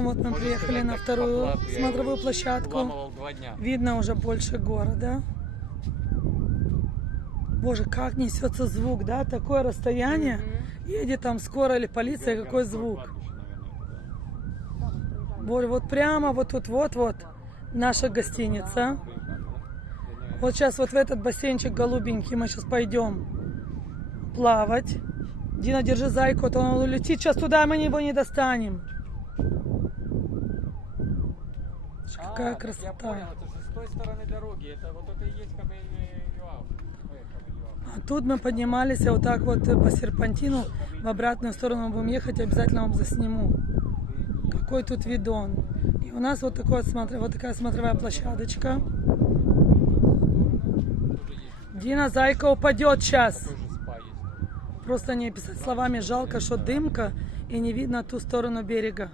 Ну вот мы приехали на вторую смотровую площадку. Видно уже больше города. Боже, как несется звук, да? Такое расстояние. Едет там скорая или полиция, какой звук. Боже, вот прямо вот тут вот наша гостиница. Вот сейчас вот в этот бассейнчик голубенький мы сейчас пойдем плавать. Дина, держи зайку, а то он улетит сейчас туда, мы его не достанем. Какая красота. Я понял, это же с той стороны дороги, это вот это и есть А тут мы поднимались вот так вот по серпантину, в обратную сторону мы будем ехать, обязательно вам засниму. Какой тут видон. И у нас вот такая смотровая площадочка. Дина, зайка упадет сейчас. Просто не описать словами, жалко, что дымка и не видно ту сторону берега.